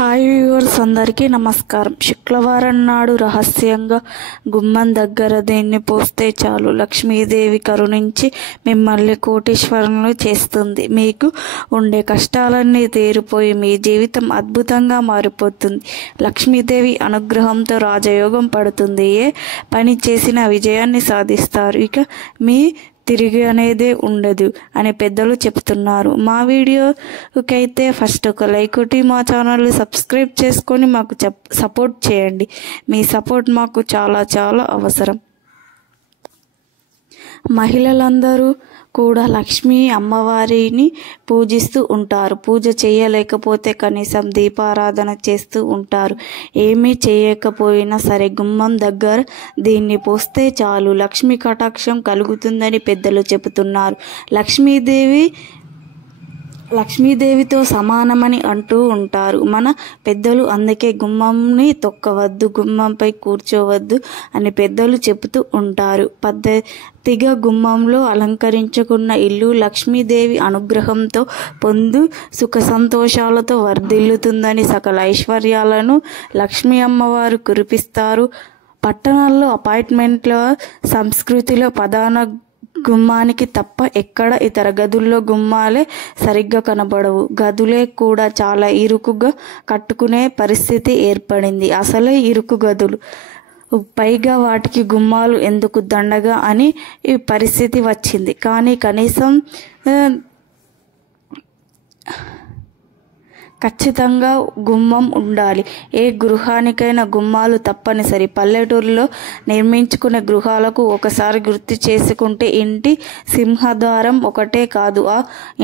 Hi viewers అందరికీ నమస్కారం. శుక్రవారం నాడు రహస్యంగా గుమ్మం దగ్గర దీన్ని పోస్తే చాలు లక్ష్మీదేవి కరుణించి మిమ్మల్ని కోటీశ్వరులను చేస్తుంది. మీకు ఉండే కష్టాలన్నీ తీరిపోయి మీ జీవితం అద్భుతంగా మారిపోతుంది. లక్ష్మీదేవి అనుగ్రహంతో రాజయోగం పడుతుంది. ఏ పని చేసినా విజయాన్ని సాధిస్తారు. ఇక మీ తిరిగి అనేదే ఉండదు అని పెద్దలు చెప్తున్నారు. మా వీడియోకైతే ఫస్ట్ ఒక లైక్ కొట్టి మా ఛానల్ని సబ్స్క్రైబ్ చేసుకొని మాకు సపోర్ట్ చేయండి. మీ సపోర్ట్ మాకు చాలా చాలా అవసరం. మహిళలందరూ కూడా లక్ష్మీ అమ్మవారిని పూజిస్తూ ఉంటారు. పూజ చేయలేకపోతే కనీసం దీపారాధన చేస్తూ ఉంటారు. ఏమీ చేయకపోయినా సరే గుమ్మం దగ్గర దీన్ని పోస్తే చాలు లక్ష్మీ కటాక్షం కలుగుతుందని పెద్దలు చెబుతున్నారు. లక్ష్మీదేవితో సమానమని అంటూ ఉంటారు మన పెద్దలు. అందుకే గుమ్మంని తొక్కవద్దు, గుమ్మంపై కూర్చోవద్దు అని పెద్దలు చెబుతూ ఉంటారు. పద్ధతిగా గుమ్మంలో అలంకరించుకున్న ఇల్లు లక్ష్మీదేవి అనుగ్రహంతో పొందు సుఖ సంతోషాలతో వర్ధిల్లుతుందని, సకల ఐశ్వర్యాలను లక్ష్మీ అమ్మవారు కురిపిస్తారు. పట్టణాల్లో అపార్ట్మెంట్ల సంస్కృతిలో ప్రధాన గుమ్మానికి తప్ప ఎక్కడ ఇతర గదుల్లో గుమ్మాలే సరిగ్గా కనబడవు. గదులే కూడా చాలా ఇరుకుగా కట్టుకునే పరిస్థితి ఏర్పడింది. అసలే ఇరుకు గదులు, పైగా వాటికి గుమ్మాలు ఎందుకు దండగా అని ఈ పరిస్థితి వచ్చింది. కానీ కనీసం ఖచ్చితంగా గుమ్మం ఉండాలి. ఏ గృహానికైనా గుమ్మాలు తప్పనిసరి. పల్లెటూరులో నిర్మించుకునే గృహాలకు ఒకసారి గుర్తు చేసుకుంటే ఇంటి సింహద్వారం ఒకటే కాదు, ఆ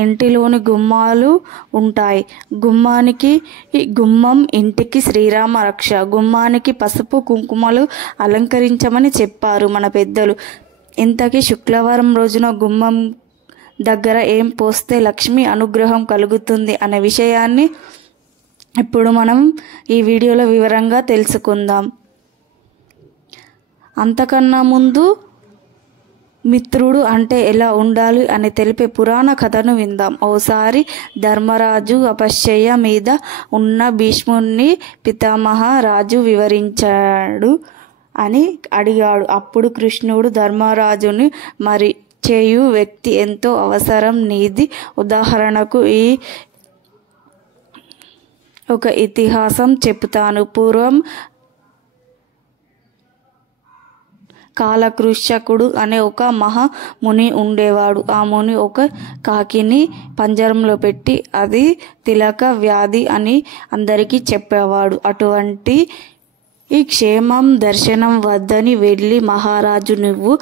ఇంటిలోని గుమ్మాలు ఉంటాయి. గుమ్మం ఇంటికి శ్రీరామ రక్ష. గుమ్మానికి పసుపు కుంకుమలు అలంకరించమని చెప్పారు మన పెద్దలు. ఇంతకీ శుక్రవారం రోజున గుమ్మం దగ్గర ఏం పోస్తే లక్ష్మీ అనుగ్రహం కలుగుతుంది అనే విషయాన్ని ఇప్పుడు మనం ఈ వీడియోలో వివరంగా తెలుసుకుందాం. అంతకన్నా ముందు మిత్రుడు అంటే ఎలా ఉండాలి అని తెలిపే పురాణ కథను విందాం. ఓసారి ధర్మరాజు అపశ్చర్య మీద ఉన్న భీష్ముని పితామహ రాజు వివరించాడు అని అడిగాడు. అప్పుడు కృష్ణుడు ధర్మరాజుని మరి చేయు వ్యక్తి ఎంతో అవసరం నీది. ఉదాహరణకు ఒక ఇతిహాసం చెప్తాను. పూర్వం కాలకృషకుడు అనే ఒక మహాముని ఉండేవాడు. ఆ ముని ఒక కాకిని పంజరంలో పెట్టి అది తిలక వ్యాధి అని అందరికీ చెప్పేవాడు. అటువంటి ఈ క్షేమం దర్శనం వద్దని వెళ్ళి మహారాజు నువ్వు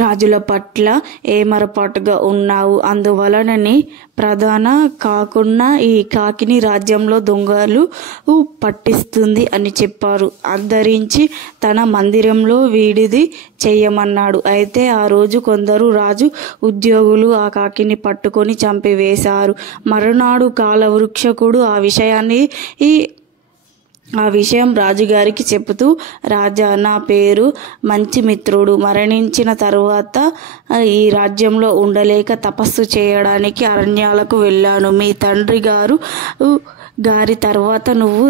రాజుల పట్ల ఏమరపాటుగా ఉన్నావు, అందువలనని ప్రధాన కాకుండా ఈ కాకిని రాజ్యంలో దొంగలు పట్టిస్తుంది అని చెప్పారు. అందరించి తన మందిరంలో వీడిది చెయ్యమన్నాడు. అయితే ఆ రోజు కొందరు రాజు ఉద్యోగులు ఆ కాకిని పట్టుకొని చంపివేశారు. మరునాడు కాలవృక్షకుడు ఆ విషయం రాజుగారికి చెబుతూ, రాజా, నా పేరు మంచి మిత్రుడు. మరణించిన తరువాత ఈ రాజ్యంలో ఉండలేక తపస్సు చేయడానికి అరణ్యాలకు వెళ్ళాను. మీ తండ్రి గారి తర్వాత నువ్వు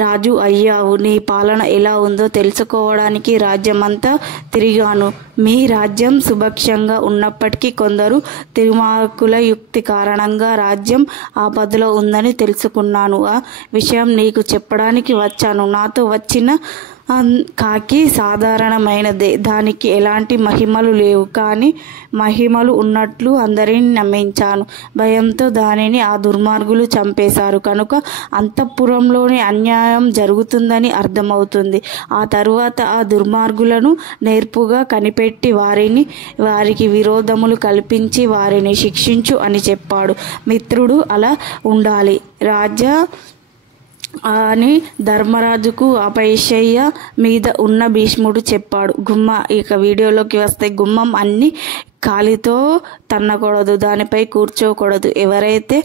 రాజు అయ్యావు. నీ పాలన ఎలా ఉందో తెలుసుకోవడానికి రాజ్యమంతా తిరిగాను. మీ రాజ్యం సుభిక్షంగా ఉన్నప్పటికీ కొందరు తిరుమార్కుల యుక్తి కారణంగా రాజ్యం ఆపదలో ఉందని తెలుసుకున్నాను. ఆ విషయం నీకు చెప్పడానికి వచ్చాను. నాతో వచ్చిన కాకి సాధారణమైనదే, దానికి ఎలాంటి మహిమలు లేవు. కానీ మహిమలు ఉన్నట్లు అందరినీ నమ్మించాను. భయంతో దానిని ఆ దుర్మార్గులు చంపేశారు కనుక అంతఃపురంలోని అన్యాయం జరుగుతుందని అర్థమవుతుంది. ఆ తరువాత ఆ దుర్మార్గులను నేర్పుగా కనిపెట్టి వారికి విరోధములు కల్పించి వారిని శిక్షించు అని చెప్పాడు. మిత్రుడు అలా ఉండాలి రాజా అని ధర్మరాజుకు అపశ్చర్య మీద ఉన్న భీష్ముడు చెప్పాడు. ఇక వీడియోలోకి వస్తే గుమ్మం అన్ని కాలితో తన్నకూడదు, దానిపై కూర్చోకూడదు. ఎవరైతే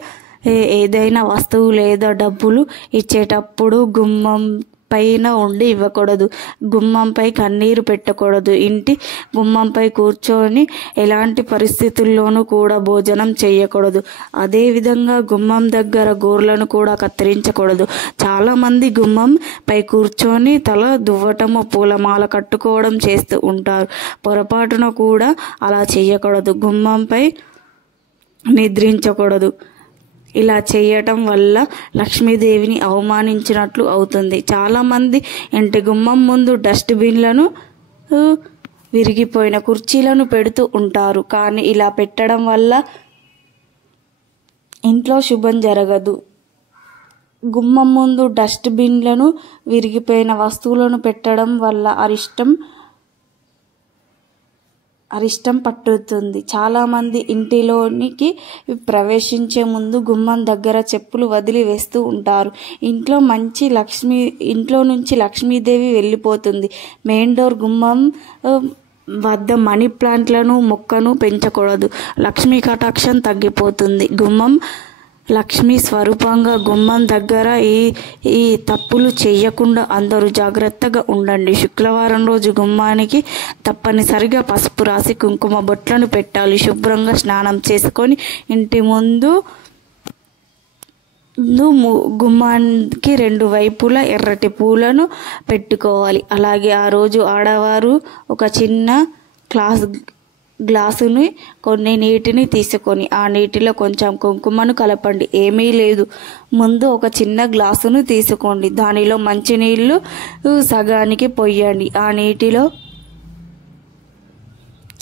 ఏదైనా వస్తువు లేదా డబ్బులు ఇచ్చేటప్పుడు గుమ్మం పైన ఉండి ఇవ్వకూడదు. గుమ్మంపై కన్నీరు పెట్టకూడదు. ఇంటి గుమ్మంపై కూర్చొని ఎలాంటి పరిస్థితుల్లోనూ కూడా భోజనం చేయకూడదు. అదేవిధంగా గుమ్మం దగ్గర గోర్లను కూడా కత్తిరించకూడదు. చాలామంది గుమ్మం పై కూర్చొని తల దువ్వటము, పూలమాల కట్టుకోవడం చేస్తూ ఉంటారు. పొరపాటున కూడా అలా చేయకూడదు. గుమ్మంపై నిద్రించకూడదు. ఇలా చేయటం వల్ల లక్ష్మీదేవిని అవమానించినట్లు అవుతుంది. చాలామంది ఇంటి గుమ్మం ముందు డస్ట్బిన్లను, విరిగిపోయిన కుర్చీలను పెడుతూ ఉంటారు. కానీ ఇలా పెట్టడం వల్ల ఇంట్లో శుభం జరగదు. గుమ్మం ముందు డస్ట్బిన్లను, విరిగిపోయిన వస్తువులను పెట్టడం వల్ల అరిష్టం పట్టుతుంది. చాలామంది ఇంటిలోనికి ప్రవేశించే ముందు గుమ్మం దగ్గర చెప్పులు వదిలి వేస్తూ ఉంటారు. ఇంట్లో నుంచి లక్ష్మీదేవి వెళ్ళిపోతుంది. మెయిన్ డోర్ గుమ్మం వద్ద మనీ ప్లాంట్లను, మొక్కను పెంచకూడదు. లక్ష్మీ కటాక్షం తగ్గిపోతుంది. గుమ్మం లక్ష్మీ స్వరూపంగా గుమ్మం దగ్గర ఈ తప్పులు చేయకుండా అందరూ జాగ్రత్తగా ఉండండి. శుక్రవారం రోజు గుమ్మానికి తప్పనిసరిగా పసుపు రాసి కుంకుమ బొట్లను పెట్టాలి. శుభ్రంగా స్నానం చేసుకొని ఇంటి ముందు గుమ్మానికి 2 వైపులా ఎర్రటి పూలను పెట్టుకోవాలి. అలాగే ఆ రోజు ఆడవారు ఒక చిన్న గ్లాసుని కొన్ని నీటిని తీసుకొని ఆ నీటిలో కొంచెం కుంకుమను కలపండి. ఏమీ లేదు, ముందు ఒక చిన్న గ్లాసును తీసుకోండి. దానిలో మంచినీళ్ళు సగానికి పొయ్యండి. ఆ నీటిలో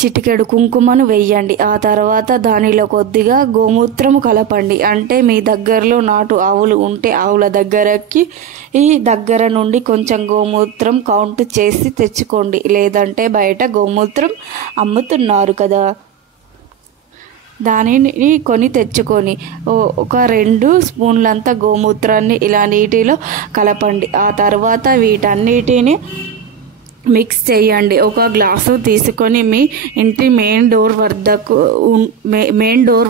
చిటికెడు కుంకుమను వెయ్యండి. ఆ తర్వాత దానిలో కొద్దిగా గోమూత్రము కలపండి. అంటే మీ దగ్గరలో నాటు ఆవులు ఉంటే ఆవుల దగ్గర నుండి కొంచెం గోమూత్రం కౌంట్ చేసి తెచ్చుకోండి. లేదంటే బయట గోమూత్రం అమ్ముతున్నారు కదా, దానిని కొని తెచ్చుకొని ఒక 2 స్పూన్లంత గోమూత్రాన్ని ఇలా నీటిలో కలపండి. ఆ తర్వాత వీటన్నిటిని మిక్స్ చేయండి. ఒక గ్లాసు తీసుకొని మీ ఇంటి మెయిన్ డోర్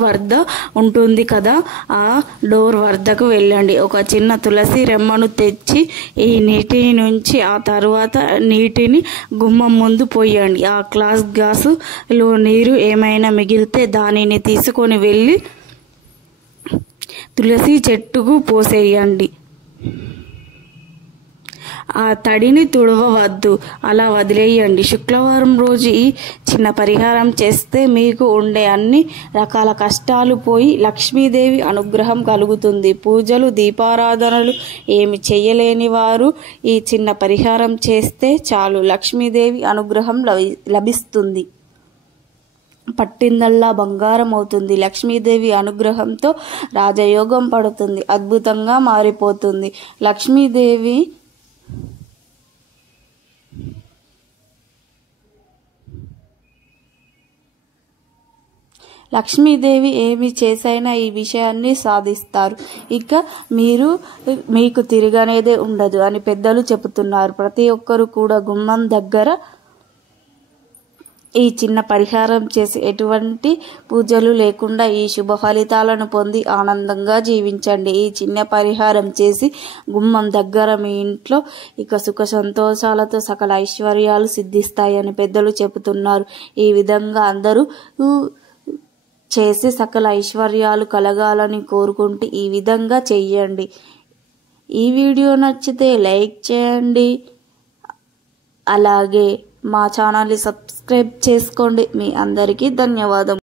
వద్ద ఉంటుంది కదా, ఆ డోర్ వద్దకు వెళ్ళండి. ఒక చిన్న తులసి రెమ్మను తెచ్చి ఈ నీటి నుంచి ఆ తర్వాత నీటిని గుమ్మం ముందు పోయండి. ఆ గ్లాసులో నీరు ఏమైనా మిగిలితే దానిని తీసుకొని వెళ్ళి తులసి చెట్టుకు పోసేయండి. ఆ తడిని తుడవవద్దు, అలా వదిలేయండి. శుక్రవారం రోజు ఈ చిన్న పరిహారం చేస్తే మీకు ఉండే అన్ని రకాల కష్టాలు పోయి లక్ష్మీదేవి అనుగ్రహం కలుగుతుంది. పూజలు, దీపారాధనలు ఏమి చేయలేని వారు ఈ చిన్న పరిహారం చేస్తే చాలు, లక్ష్మీదేవి అనుగ్రహం లభిస్తుంది. పట్టిందల్లా బంగారం అవుతుంది. లక్ష్మీదేవి అనుగ్రహంతో రాజయోగం పడుతుంది. అద్భుతంగా మారిపోతుంది. లక్ష్మీదేవి ఏమి చేసైనా ఈ విషయాన్ని సాధిస్తారు. ఇక మీకు తిరగనేదే ఉండదు అని పెద్దలు చెబుతున్నారు. ప్రతి ఒక్కరు కూడా గుమ్మం దగ్గర ఈ చిన్న పరిహారం చేసి ఎటువంటి పూజలు లేకుండా ఈ శుభ ఫలితాలను పొంది ఆనందంగా జీవించండి. ఈ చిన్న పరిహారం చేసి గుమ్మం దగ్గర మీ ఇంట్లో ఇక సుఖ సంతోషాలతో సకల ఐశ్వర్యాలు సిద్ధిస్తాయని పెద్దలు చెబుతున్నారు. ఈ విధంగా అందరూ చేసి సకల ఐశ్వర్యాలు కలగాలని కోరుకుంటూ ఈ విధంగా చెయ్యండి. ఈ వీడియో నచ్చితే లైక్ చేయండి. అలాగే మా ఛానల్ని సబ్స్క్రైబ్ చేసుకోండి. మీ అందరికీ ధన్యవాదం.